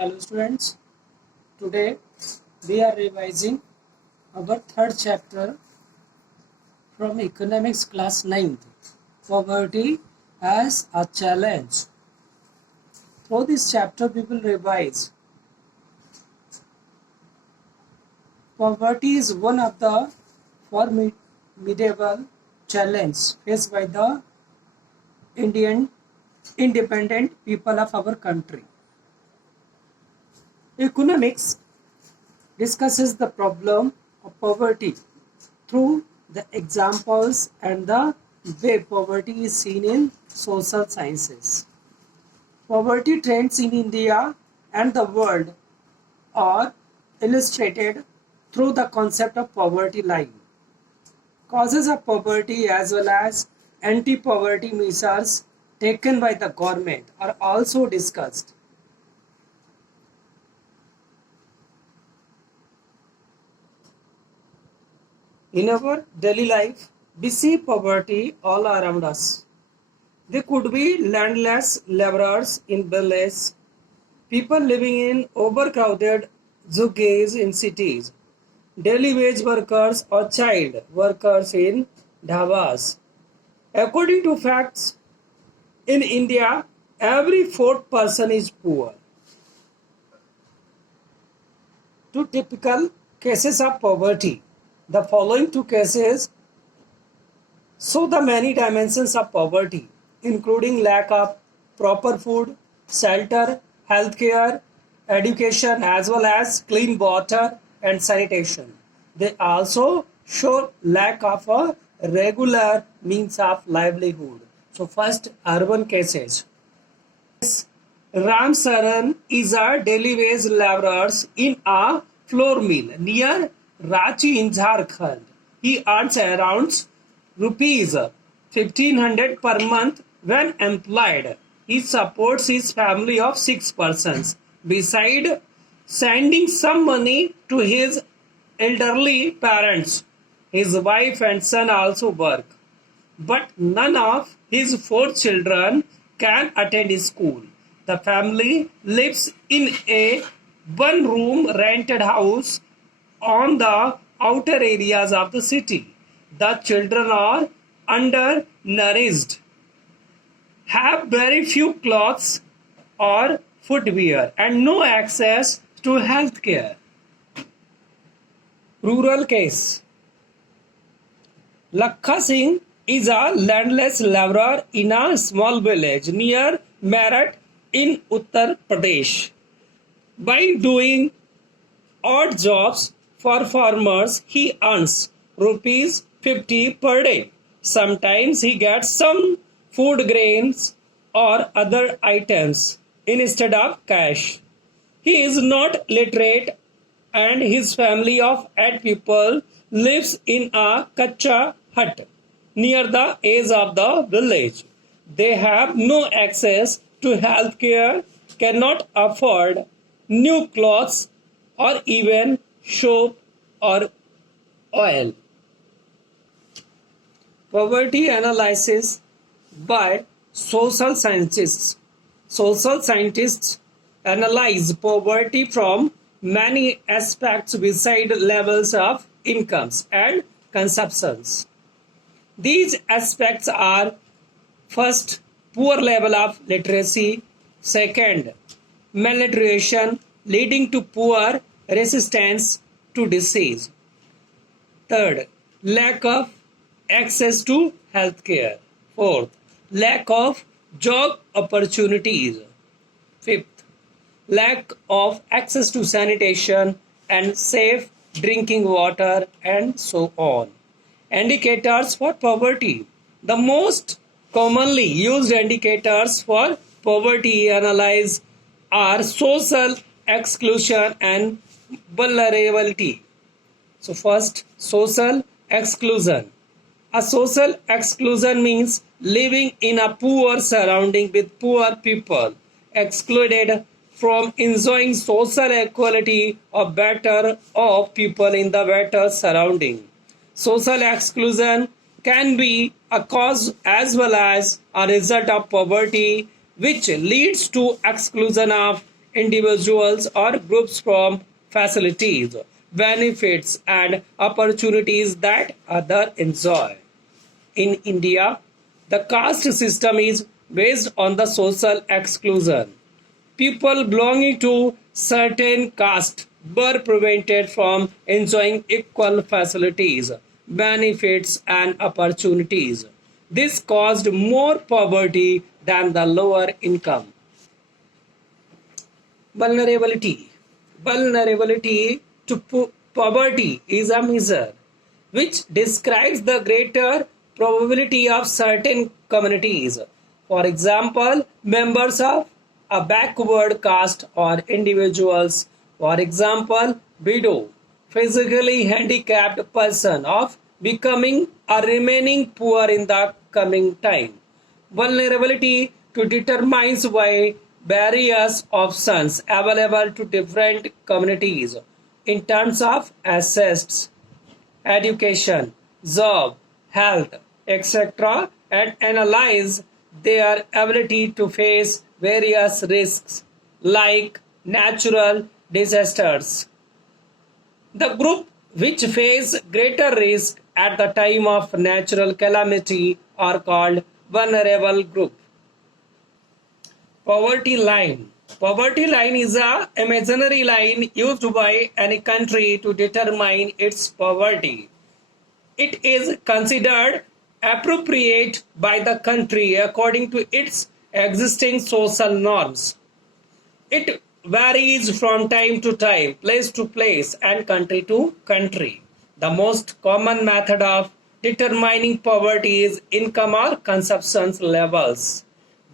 Hello students, today we are revising our third chapter from economics class 9th, poverty as a challenge. Through this chapter we will revise. Poverty is one of the formidable challenges faced by the Indian independent people of our country. Economics discusses the problem of poverty through the examples and the way poverty is seen in social sciences. Poverty trends in India and the world are illustrated through the concept of poverty line. Causes of poverty as well as anti-poverty measures taken by the government are also discussed. In our daily life, we see poverty all around us. They could be landless laborers in villages, people living in overcrowded zugis in cities, daily wage workers or child workers in dhabas. According to facts, in India, every fourth person is poor. Two typical cases of poverty. The following two cases show the many dimensions of poverty, including lack of proper food, shelter, healthcare, education, as well as clean water and sanitation. They also show lack of a regular means of livelihood. So first, urban cases. Ram Saran is a daily wage laborer in a flour mill near Ranchi in Jharkhand. He earns around rupees 1500 per month when employed. He supports his family of 6 persons. Besides sending some money to his elderly parents, his wife and son also work. But none of his 4 children can attend school. The family lives in a one-room rented house on the outer areas of the city. The children are undernourished, have very few clothes or footwear, and no access to health care. Rural case. Lakha Singh is a landless laborer in a small village near Meerut in Uttar Pradesh. By doing odd jobs for farmers, he earns rupees 50 per day. Sometimes he gets some food grains or other items instead of cash. He is not literate and his family of 8 people lives in a kacha hut near the edge of the village. They have no access to health care, cannot afford new clothes or even soap or oil. Poverty analysis by social scientists. Social scientists analyze poverty from many aspects beside levels of incomes and consumptions. These aspects are: first, poor level of literacy; second, malnutrition leading to poor resistance to disease; third, lack of access to healthcare; fourth, lack of job opportunities; fifth, lack of access to sanitation and safe drinking water, and so on. Indicators for poverty. The most commonly used indicators for poverty analysis are social exclusion and vulnerability. So first, social exclusion. A social exclusion means living in a poor surrounding with poor people, excluded from enjoying social equality of better off people in the better surrounding. Social exclusion can be a cause as well as a result of poverty, which leads to exclusion of individuals or groups from facilities, benefits, and opportunities that others enjoy. In India, the caste system is based on the social exclusion. People belonging to certain castes were prevented from enjoying equal facilities, benefits, and opportunities. This caused more poverty than the lower income. Vulnerability. Vulnerability to poverty is a measure which describes the greater probability of certain communities. For example, members of a backward caste or individuals, for example, widow, physically handicapped person of becoming or remaining poor in the coming time. Vulnerability to determines why various options available to different communities in terms of assets, education, job, health, etc., and analyze their ability to face various risks like natural disasters. The group which face greater risk at the time of natural calamity are called vulnerable group. Poverty line. Poverty line is a imaginary line used by any country to determine its poverty. It is considered appropriate by the country according to its existing social norms. It varies from time to time, place to place, and country to country. The most common method of determining poverty is income or consumption levels.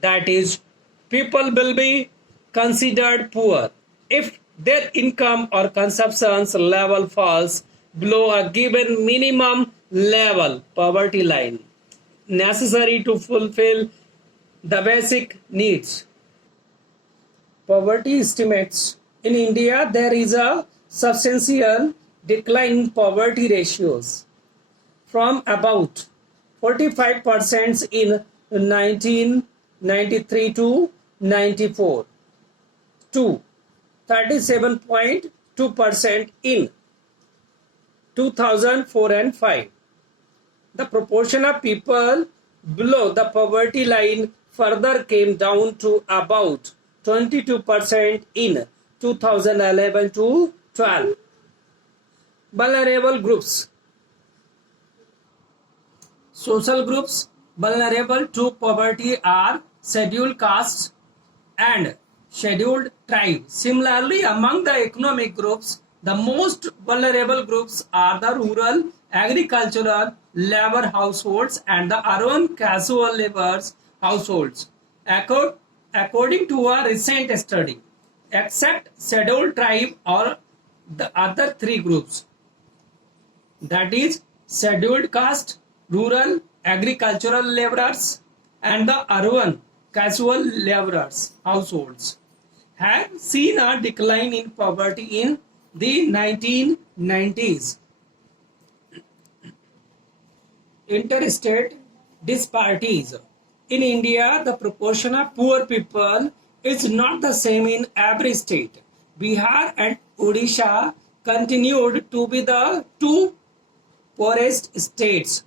That is, people will be considered poor if their income or consumption level falls below a given minimum level poverty line necessary to fulfill the basic needs. Poverty estimates. In India, there is a substantial decline in poverty ratios from about 45% in 1993 to 94 to 37.2% in 2004 and 5. The proportion of people below the poverty line further came down to about 22% in 2011 to 12. Vulnerable groups. Social groups vulnerable to poverty are scheduled castes and scheduled tribes. Similarly, among the economic groups, the most vulnerable groups are the rural, agricultural, labor households and the urban casual laborers households. According to a recent study, except scheduled tribe or the other three groups, that is scheduled caste, rural, agricultural laborers and the urban casual laborers households, have seen a decline in poverty in the 1990s. Interstate disparities. In India, the proportion of poor people is not the same in every state. Bihar and Odisha continued to be the two poorest states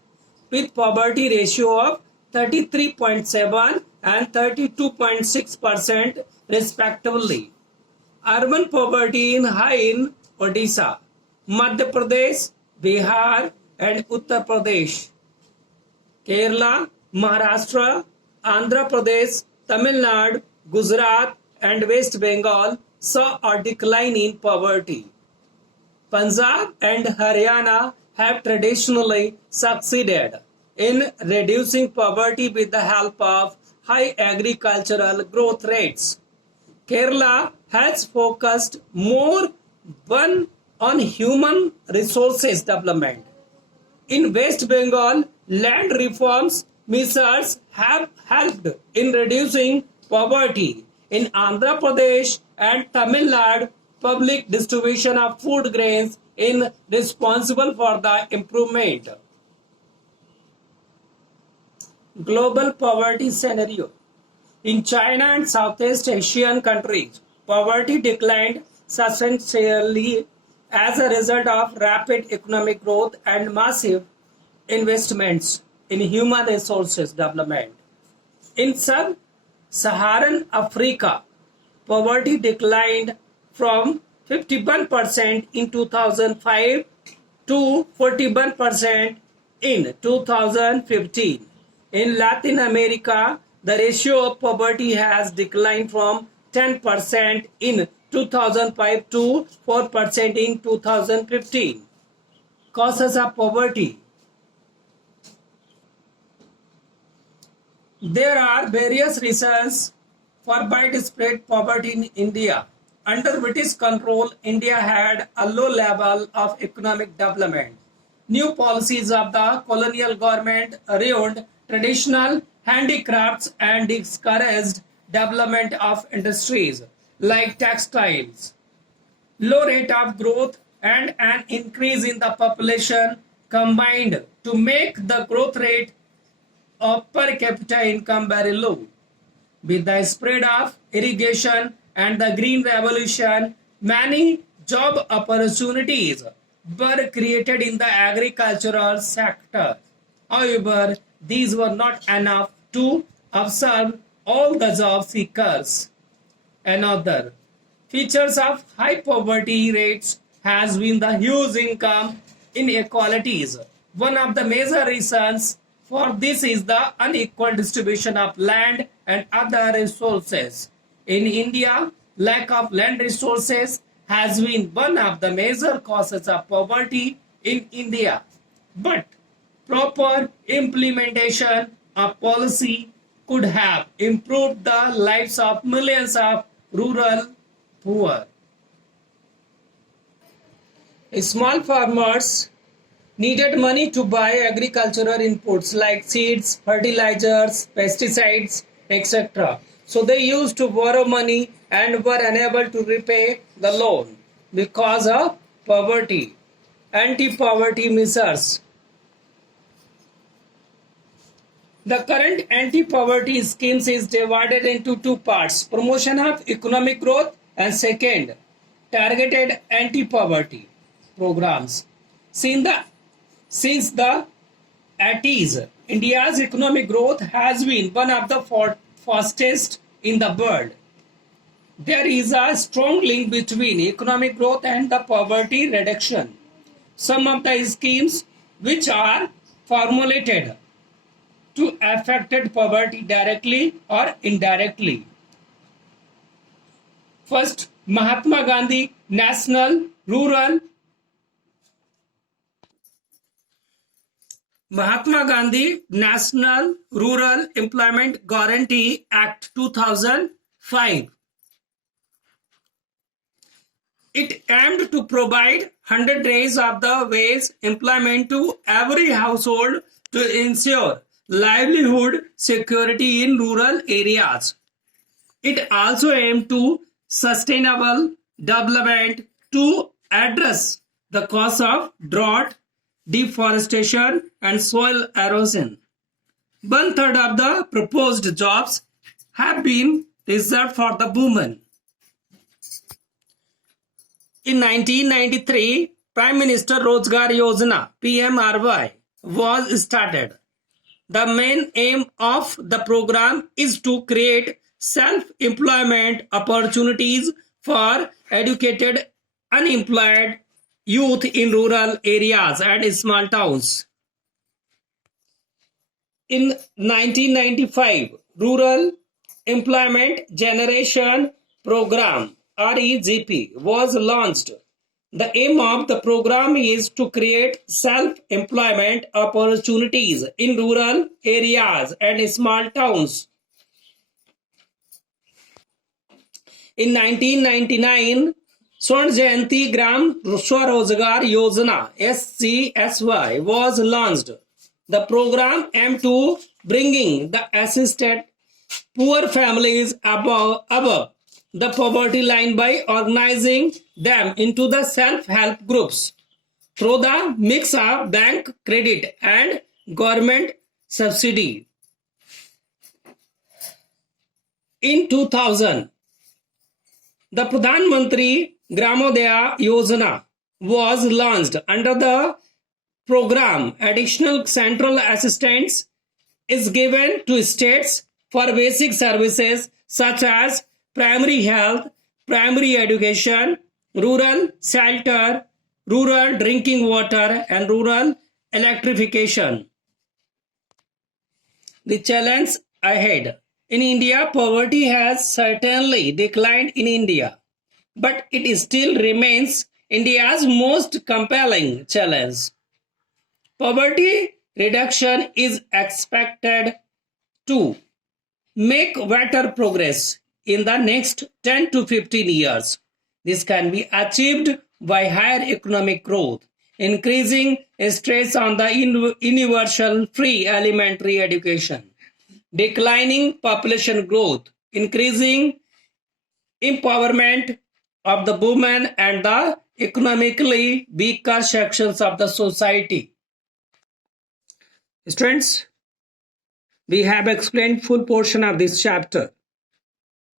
with poverty ratio of 33.7 and 32.6% respectively. Urban poverty is high in Odisha, Madhya Pradesh, Bihar and Uttar Pradesh. Kerala, Maharashtra, Andhra Pradesh, Tamil Nadu, Gujarat and West Bengal saw a decline in poverty. Punjab and Haryana have traditionally succeeded in reducing poverty with the help of high agricultural growth rates. Kerala has focused more on human resources development. In West Bengal, land reforms measures have helped in reducing poverty. In Andhra Pradesh and Tamil Nadu, public distribution of food grains is responsible for the improvement. Global poverty scenario. In China and Southeast Asian countries, poverty declined substantially as a result of rapid economic growth and massive investments in human resources development. In sub-Saharan Africa, poverty declined from 51% in 2005 to 41% in 2015. In Latin America, the ratio of poverty has declined from 10% in 2005 to 4% in 2015. Causes of poverty. There are various reasons for widespread poverty in India. Under British control, India had a low level of economic development. New policies of the colonial government ruined traditional handicrafts and discouraged development of industries like textiles. Low rate of growth and an increase in the population combined to make the growth rate of per capita income very low. With the spread of irrigation and the green revolution, many job opportunities were created in the agricultural sector. However, these were not enough to absorb all the job seekers. Another features of high poverty rates has been the huge income inequalities. One of the major reasons for this is the unequal distribution of land and other resources. In India, lack of land resources has been one of the major causes of poverty in India. But proper implementation of policy could have improved the lives of millions of rural poor. Small farmers needed money to buy agricultural inputs like seeds, fertilizers, pesticides, etc. So they used to borrow money and were unable to repay the loan because of poverty. Anti-poverty measures. The current anti-poverty schemes is divided into two parts: promotion of economic growth and second, targeted anti-poverty programs. Since the 80s, India's economic growth has been one of the fastest in the world. There is a strong link between economic growth and the poverty reduction. Some of the schemes which are formulated to affect poverty directly or indirectly. First, Mahatma Gandhi National Rural Employment Guarantee Act 2005. It aimed to provide 100 days of the wage employment to every household to ensure livelihood security in rural areas. It also aimed to sustainable development to address the cause of drought, deforestation, and soil erosion. 1/3 of the proposed jobs have been reserved for the women. In 1993, Prime Minister Rozgar Yojana (PMRY) was started. The main aim of the program is to create self-employment opportunities for educated, unemployed youth in rural areas and small towns. In 1995, Rural Employment Generation Program (REGP) was launched. The aim of the program is to create self-employment opportunities in rural areas and small towns. In 1999, Swarn Jayanti Gram Swarozgar Yojana (SCSY) was launched. The program aimed to bringing the assisted poor families above the poverty line by organizing them into the self-help groups through the mix of bank credit and government subsidy. In 2000, The Pradhan Mantri Gramodaya Yojana was launched under the program. Additional central assistance is given to states for basic services such as primary health, primary education, rural shelter, rural drinking water, and rural electrification. The challenge ahead. In India, poverty has certainly declined in India, but it still remains India's most compelling challenge. Poverty reduction is expected to make better progress in the next 10 to 15 years. This can be achieved by higher economic growth, increasing stress on the universal free elementary education, declining population growth, increasing empowerment of the women and the economically weaker sections of the society. Students, we have explained full portion of this chapter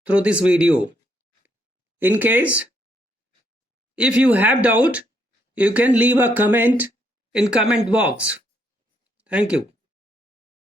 through this video. In case if you have doubt, you can leave a comment in comment box. Thank you.